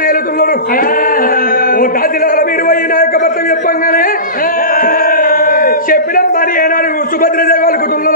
వేలుతున్నాడు ఓ మీరు భర్త చెప్పిన మరి ఏనాడు సుభద్ర జగలుగుతున్నాడు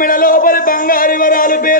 మెడలోపలి బంగారు వరాలు పేరు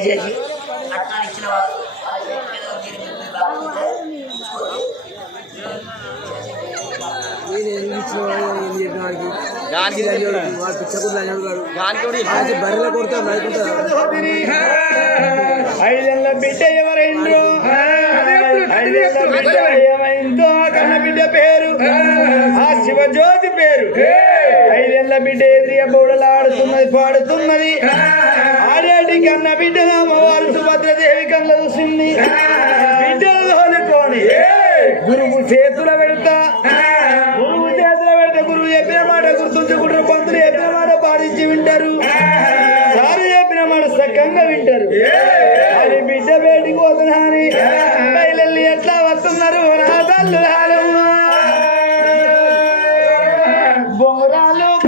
దయచేసి ఇచ్చిన ఐదేళ్ళ బిడ్డ ఎవరైందో? ఐదేళ్ళ బిడ్డ ఏమైందో? కన్న బిడ్డ పేరు? ఆ శివజ్యోతి పేరు? ఐదేళ్ళ బిడ్డ ఏదియ బోడలాడుతున్నది పాడుతున్నది. ఆడేటి కన్న బిడ్డ అమ్మవారు సుభద్రదేవి కళ్ళ చూసింది. బిడ్డల్లోనుకోని గురువు ভালো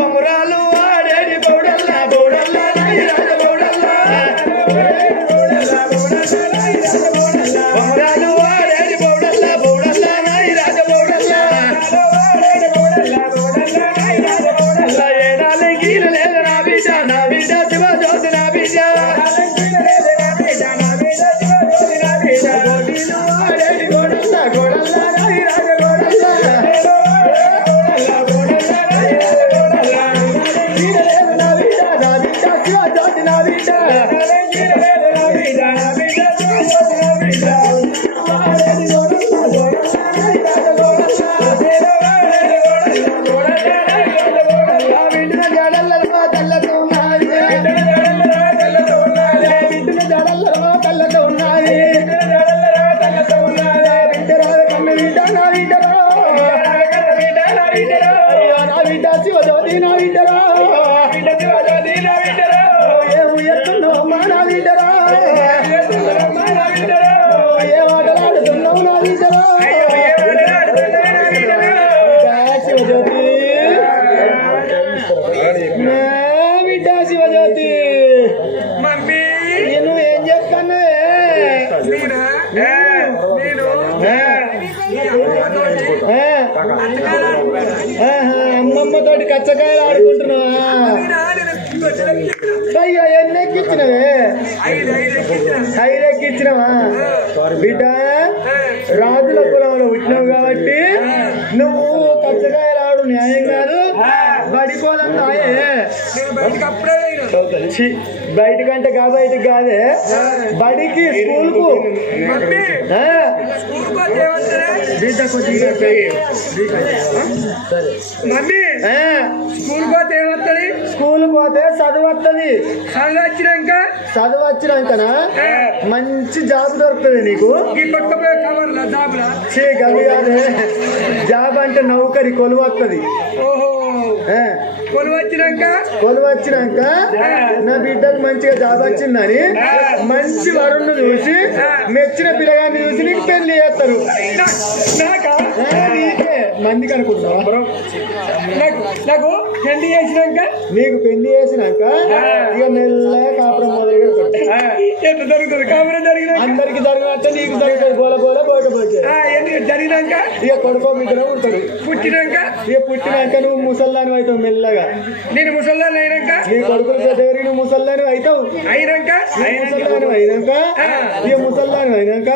బయటకంటే కా బయటకు కాదే. బడికి స్కూల్కు స్కూల్ పోతే ఆ, స్కూల్ పోతే చదువు వస్తుంది చదువు వచ్చినాక? చదువు వచ్చినాకనా? మంచి జాబ్ దొరుకుతుంది నీకు. కాదే జాబ్ అంటే నౌకరి కొలువు వస్తుంది ఓహో. ఆ, కొలు వచ్చినాక? కొలువు వచ్చినాక నా బిడ్డకు మంచిగా జాబ్ వచ్చిందని మంచి వరుణ్ణి చూసి మెచ్చిన పిల్లగాన్ని చూసి నీకు పెళ్ళి చేస్తారు. మందికి అనుకుంటున్నావా? నాకు పెళ్ళి చేసినాక? నీకు పెళ్ళి చేసినాక ఇక మెల్లగా కాపురం మొదలు పెడతాడు ఎంత జరుగుతుంది? కామరం జరిగినాక? అందరికి జరిగినట్టే నీకు జరుగుతుంది గోల గోల బోట పోతే ఎందుకు జరిగినాక? ఇక కొడుకో బిడ్డలో ఉంటాడు పుట్టినాక? ఇక పుట్టినాక నువ్వు ముసల్దాని అవుతావు మెల్లగా. నేను ముసల్దాన్ని అయినాక? నీ కొడుకులు పెద్దగరి నువ్వు ముసల్దాని అవుతావు. అయినాక? ముసల్దాని అయినాక? ఇక ముసల్దాని అయినాక?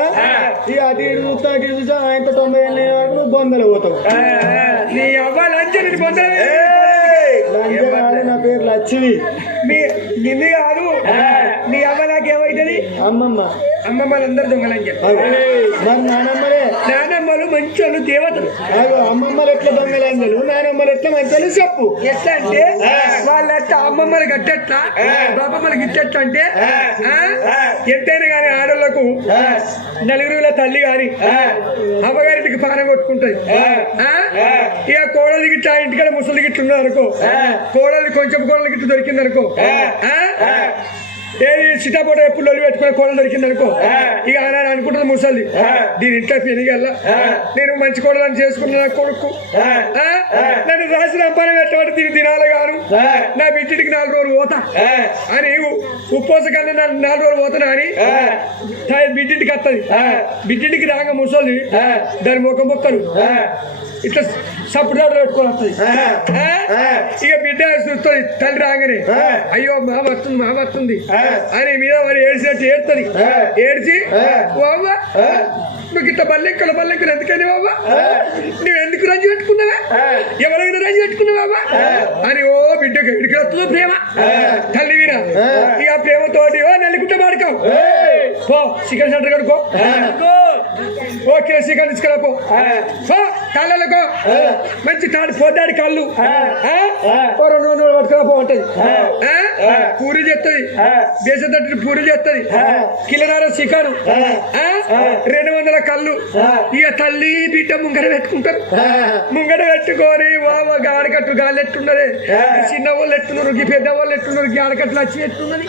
ఇక అటు ఇటు చూస్తా అటు చూస్తా ఆయనతో తొంభై ఏళ్ళ వరకు నువ్వు బొందలు పోతావు. నీ అవ్వాలి నేను కాదు నా పేరు లక్ష్మి మీ నిన్ను అమ్మమ్మ. అమ్మమ్మలందరూ దొంగలని చెప్పి. మరి నానమ్మలే. నానమ్మలు మంచోళ్ళు దేవతలు. అగో అమ్మమ్మలు ఎట్లా దొంగలందరు నానమ్మలు ఎట్లా మంచాలు చెప్పు. ఎట్లా అంటే వాళ్ళట్ట అమ్మమ్మలు గట్టెట్లా బాబమ్మలు గిట్టెట్లా అంటే? ఎంతైనా కానీ ఆడోళ్ళకు నలుగురుల తల్లి గాని అమ్మగారింటికి పానం కొట్టుకుంటది? ఇక కోడలి గిట్ల ఇంటికాడ ముసలి గిట్ల ఉన్నది అనుకో కోడలి కొంచెం కోడలి గిట్ల దొరికింది అనుకో ఏది సిటాపోట ఎప్పుడు లొల్లి పెట్టుకునే కోడలు దొరికింది అనుకో. ఇక ఆనాడు అనుకుంటుంది ముసలి. దీని ఇంట్లో పెరిగల్లా నేను మంచి కోడలని చేసుకున్న కొడుకు? నన్ను రాసి రంపాన పెట్టబట్టి దీని దినాలు గాను నా బిడ్డికి నాలుగు రోజులు పోతా. అని ఉప్పోస కన్నా నాలుగు రోజులు పోతున్నా అని బిడ్డింటికి వస్తుంది బిడ్డింటికి రాగా ముసలి దాని ముఖం మొక్కలు. ఇట్లా సప్పుడు ఆ? ఇక బిడ్డ చూస్తుంది తల్లి రాగానే అయ్యో మా వస్తుంది మా వస్తుంది అని మీద వాడు ఏడ్చినట్టు ఏడుతుంది ఏడ్చి నువ్వు ఇట్లా బల్లెక్కలు బల్లెక్కలు ఎందుకని బాబా? నువ్వు ఎందుకు రంజు పెట్టుకున్నావా? ఎవరైనా రంజు పెట్టుకున్నావా అని ఓ బిడ్డకు ఎడికి వస్తుందో ప్రేమ. తల్లి వీరా ఇక ప్రేమతోటి ఓ నెల్లికుంట మాడుకోవు పో చికెన్ సెంటర్ కడుకో ఓ కిలో చికెన్ తీసుకురా పో. పో కాళ్ళకో మంచి తాడి పోదాడి కళ్ళు. రెండు వందలు పట్టుకురా? పూరి చేస్తుంది దేశం తట్టు పూరి చేస్తుంది కిలోన్నర చికెన్ రెండు వందల కళ్ళు. ఇక తల్లి బిడ్డ ముంగడ పెట్టుకుంటారు. ముంగడ పెట్టుకొని వావ గాడకట్టు గాలి ఎట్టున్నది చిన్న వాళ్ళు ఎట్టున్నారు పెద్ద వాళ్ళు ఎట్టున్నారు గాడకట్లు వచ్చి ఎట్టున్నది.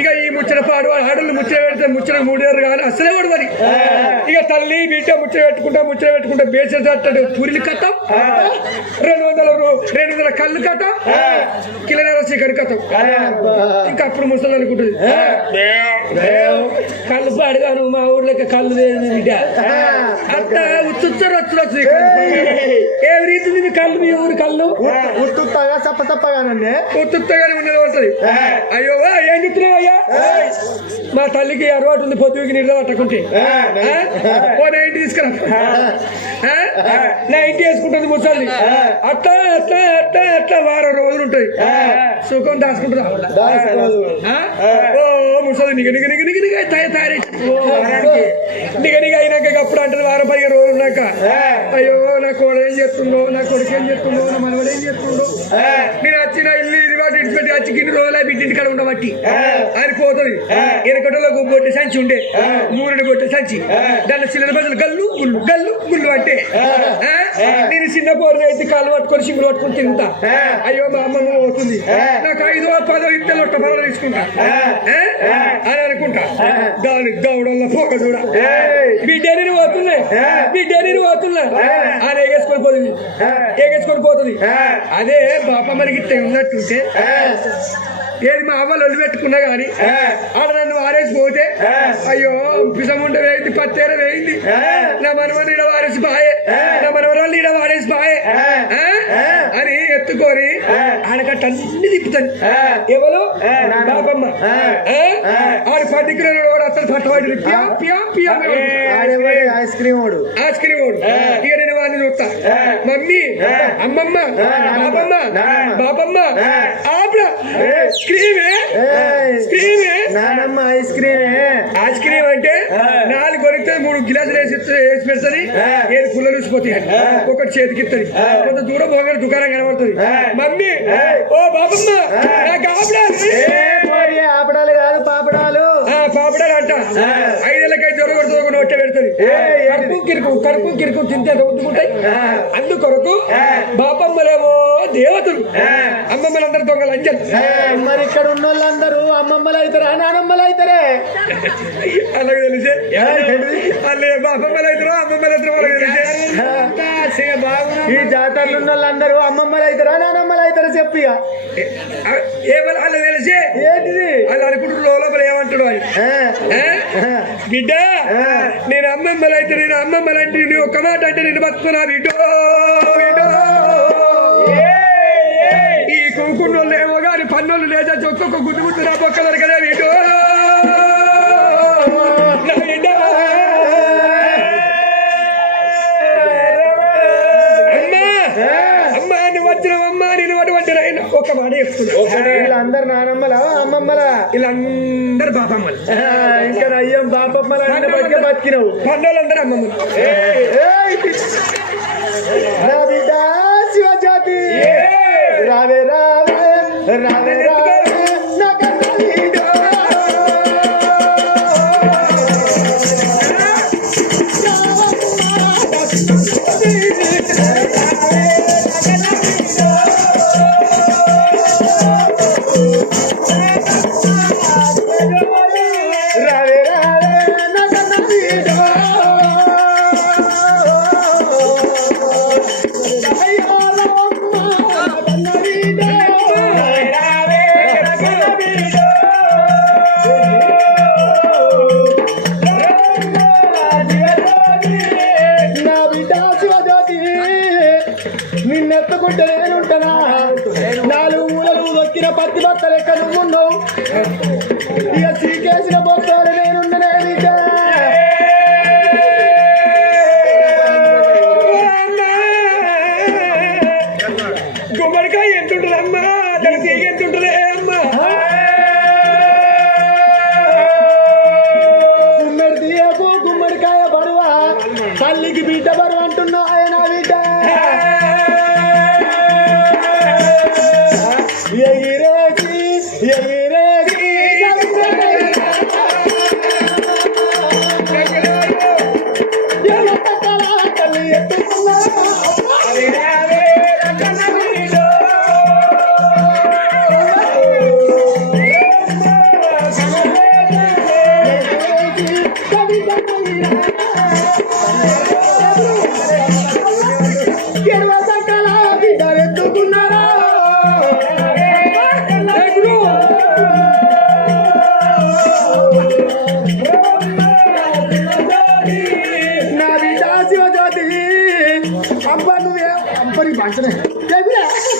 ఇక ఈ ముచ్చట పాడు ఆడలు ముచ్చట పెడితే ముచ్చట మూడేరు కానీ అసలే కొడవని ఇక తల్లి బిడ్డ ముచ్చట పెట్టుకుంటా ముచ్చట పెట్టుకుంటా బేసే తట్టడు పూరిలు కట్టం రెండు వందల రెండు వందల కళ్ళు కట్టం కిలోన్నర చికెన్ కట్టం ఇంకా అప్పుడు ముసలి అనుకుంటుంది. కళ్ళు పాడుగాను మా ఊర్లోకి కళ్ళు లేదు బిడ్డ. ఏ రీతి కళ్ళు మీ ఊరి కళ్ళు? చప్ప చప్పగానండి ఉత్తుత్తగానే ఉన్నది ఉంటది అయ్యో ఏం చెప్తున్నావు అయ్యా? మా తల్లికి అలవాటు ఉంది పొద్దుకి నీళ్ళు పట్టకుంటే. ఓ నా ఇంటి తీసుకురా? నా ఇంటి వేసుకుంటుంది ముసలి అట్లా అట్లా అట్లా అట్లా వారం రోజులు ఉంటాయి. సుఖం దాచుకుంటుందా? ఆ? ఓ ముసలి నిగ నిగ నిగ నిగ నిగ తయ- తయారై నిగ నిగ అయినాక అప్పుడు అంటారు వారం పదిహేను రోజులు ఉన్నాక అయ్యో నా కోడలు ఏం చేస్తుందో నా కొడుకు ఏం చేస్తుందో నా మనవడు ఏం? చేస్తుందో నేను వచ్చిన ఇల్లు ఇది వాటి వచ్చి గిన్ని రోజులు బిడ్డింటి కాడ ఉండబట్టి. అని పోతుంది. ఎనకటలో గొట్టె సంచి ఉండే. మూరుడు గొట్టె సంచి. దాని చిల్లర బదులు గల్లు గుల్లు గల్లు గుల్లు అంటే? నేను చిన్న పోరు అయితే కాళ్ళు పట్టుకొని సింగులు పట్టుకొని తింటా. అయ్యో మా అమ్మమ్మ పోతుంది. నాకు ఐదో పదో ఇంత లొట్ట పనులు తీసుకుంటా? అని అనుకుంటా. దాని దౌడల్లో పోక చూడ. బిడ్డని పోతున్నా. బిడ్డని పోతున్నా. అని ఎగేసుకొని పోతుంది. ఎగేసుకొని పోతుంది. అదే బాప ఇట్లా ఉన్నట్టుంటే ఏది మా అవ్వ లొల్లి పెట్టుకున్నా గాని ఆడ నన్ను వారేసి పోతే అయ్యో పిసముండ వేయింది పత్తేర వేయింది. నా మనవని ఈడ వారేసి బాయే. నా మనవరాళ్ళు ఈడ వారేసి బాయే? అని ఎత్తుకొని ఆడకట్ట అన్ని తిప్పుతాను. ఎవరు? బాబమ్మ? ఆడు పది కిలోలు కూడా అతను పట్టవాడి. పియా పియా పియా అని కొడుతుంది. Ice cream. వాడు. ఐస్ క్రీమ్ వాడు. ఇక నేను వాడిని చూస్తా. మమ్మీ అమ్మమ్మ బాబమ్మ బాబమ్మ నానమ్మ ఐస్ క్రీమే ఐస్ క్రీమ్ అంటే నాలుగు కొరికితే మూడు గిలాసులు వేసి వేసి పెడతాది. ఏడు పుల్లలు చూసిపోతాయి ఒకటి చేతికి ఇస్తుంది కొంత దూరం పోగానే దుకాణం కనబడుతుంది. మమ్మీ ఓ బాబమ్మ నాకు ఆపడాలు. కాదు పాపడాలు. ఆ, పాపడాలు అంట. నొట్టె పెడుతుంది. కడుపు కిరుకు కడుపు కిరుకు తింటే రుద్దుకుంటాయి అందుకొరకు బాపమ్మలేమో దేవతలు. అమ్మమ్మలందరూ దొంగలు అంజలు మరి ఇక్కడ ఉన్న వాళ్ళందరూ అమ్మమ్మలు అవుతారా నానమ్మలు అవుతారే అలాగే తెలిసే. వాళ్ళే బాపమ్మలు అవుతారో అమ్మమ్మలు అవుతారో ఈ జాతరలు ఉన్న వాళ్ళందరూ అమ్మమ్మలు అవుతారా నానమ్మలు అవుతారా చెప్పి. ఏమని వాళ్ళు తెలిసే? ఏంటిది? వాళ్ళు అనుకుంటున్నారు లోపల ఏమంటాడు అని ఏ, ఆ? బిడ్డ నేను అమ్మమ్మలు అయితే నేను అమ్మమ్మలు అంటే నేను ఒక్క మాట అంటే నేను బతుకున్నా బిడ్డ బిడ్డ. ఈ కుంకున్నోళ్ళు ఏమో కానీ పన్నోళ్ళు లేదా ఒక్కొక్క గుడ్డు గుడ్డు నా పక్క దొరకలే బిడ్డ. వీళ్ళందరూ నానమ్మలా? అమ్మమ్మలా? వీళ్ళందరూ బాబమ్మలు ఆ, ఇంకా అయ్యం బాపమ్మలా బతికే బతికినవు. పన్నోళ్ళందరూ అమ్మమ్మలు. ఏయ్! నా బిడ్డ శివజ్యోతి. రావే రావే రావే. దాని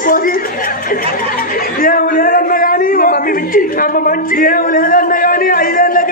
పోయి ఏం లేదన్నా కానీ ఏం లేదన్నా కానీ ఐదేళ్ళకి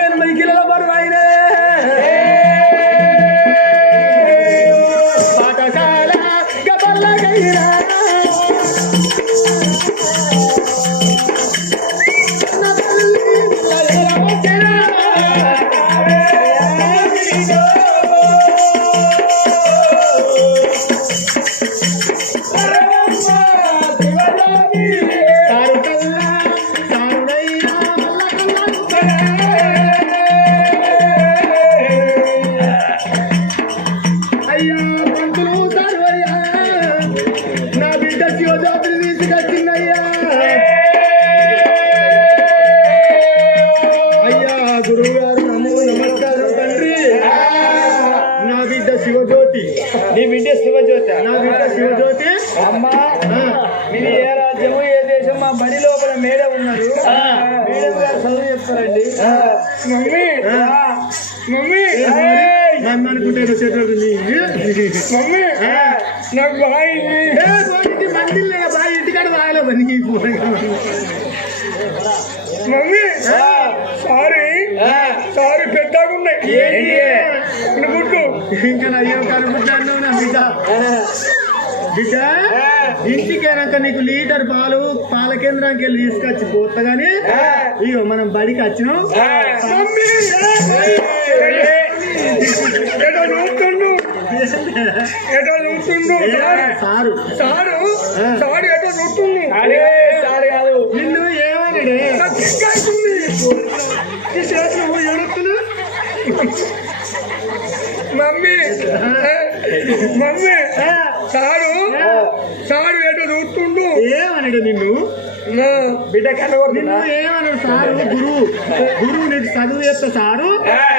నాకు ఏ పోనీకి ఇంటికాడ మమ్మీ. సారీ. సారీ ఇంకా నా అయ్యో కనుకుంటాను నా బిడ్డ. బిడ్డ ఇంటికేనాక నీకు లీటర్ పాలు పాల కేంద్రానికి వెళ్ళి తీసుకొచ్చి పోతా గానీ ఇగో మనం బడికి వచ్చినాం. నూతుండు సారు. సారు. సారు. ఏదో నూతుండు అరే సార్ కాదు. నిన్ను సిగ్గైతుంది. ఈ చేతులు ఎడుతులు మమ్మీ. మమ్మీ. సారు. సారు ఏదో నూతుండు ఏమన్నాడు నిన్ను? బిడ్డ నిన్ను ఏమన్నాడు సారు గురువు గురువు నీకు చదువు చెప్తా సారు.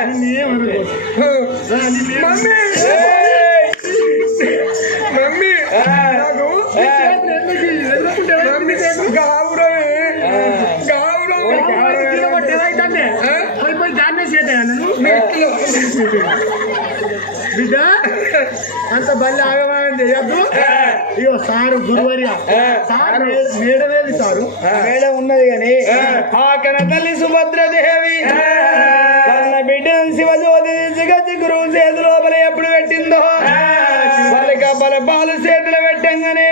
నిన్ను ఏమన్నాడు బిడ్డ అంత బల్లి ఆగమనం చేయద్దు. ఇగో సారు గురువర్య. సారు మే- మేడమేది సారు? మేడం ఉన్నది కానీ ఆ కన తల్లి సుభద్రదేవి. తన బిడ్డను శివజ్యోతి తీసుకొచ్చి గురువు చేతి లోపల ఎప్పుడు పెట్టిందో? వాళ్ళకి బల పాలు చేతులు పెట్టంగానే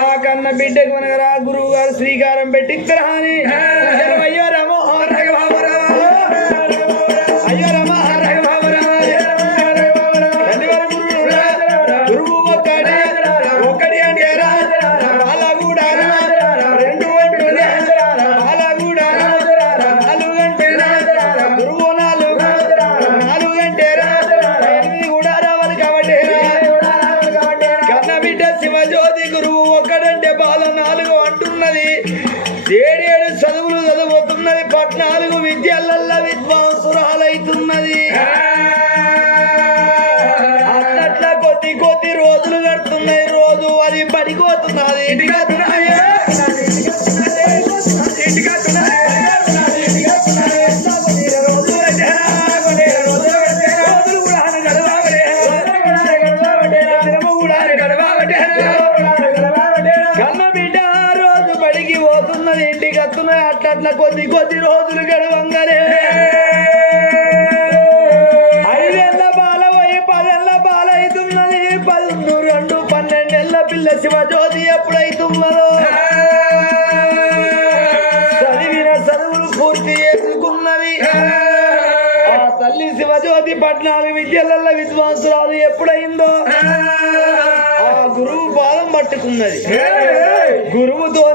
ఆ కన్న బిడ్డకు మనగరా గురువు గారు శ్రీకారం పెట్టి అని అయ్యో రమో అట్లా కొద్ది కొద్ది రోజులు గడవంగానే. ఐదేళ్ళ బాల పోయి పదేళ్ళ బాల అవుతున్నది రెండు పన్నెండేళ్ళ పిల్ల శివజ్యోతి ఎప్పుడైతున్నదో. చదివిన చదువులు పూర్తి చేసుకున్నది. ఆ తల్లి శివజ్యోతి పద్నాలుగు విద్యలల్ల విద్వాంసురాలు ఎప్పుడైందో. ఆ గురువు పాదం పట్టుకున్నది. గురువుతోని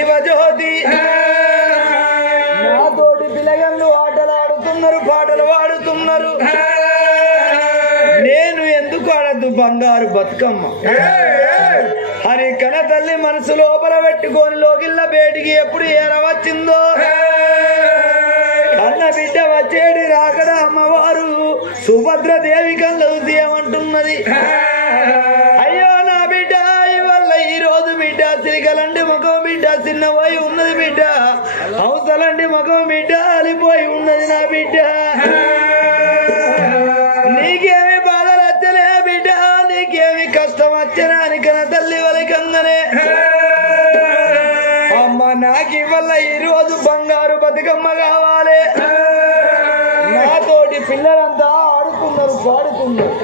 శివజ్యోతి నాతోటి పిల్లగళ్ళు ఆటలు ఆడుతున్నారు పాటలు పాడుతున్నారు. నేను ఎందుకు ఆడద్దు బంగారు బతుకమ్మ? అని కన తల్లి మనసు లోపల పెట్టుకొని లోకిళ్ళ బేటికి ఎప్పుడు ఏరవచ్చిందో అన్న బిడ్డ వచ్చేడి రాకడ అమ్మవారు. సుభద్ర దేవి కళ్ళు ఏమంటున్నది అయ్యో నా బిడ్డ ఇవల్ల ఈ రోజు బిడ్డ సిరికలండి బిడ్డ చిన్నపోయి ఉన్నది బిడ్డ. అవసరండి మగం బిడ్డ అలిపోయి ఉన్నది నా బిడ్డ. నీకేమి బాధలు వచ్చనే బిడ్డ నీకేమి కష్టం వచ్చనా అని కన తల్లి వలకంగానే అమ్మ నాకు ఇవల్ల ఈ రోజు బంగారు బతుకమ్మ కావాలి. నాతోటి పిల్లలంతా ఆడుకున్నారు పాడుకున్నారు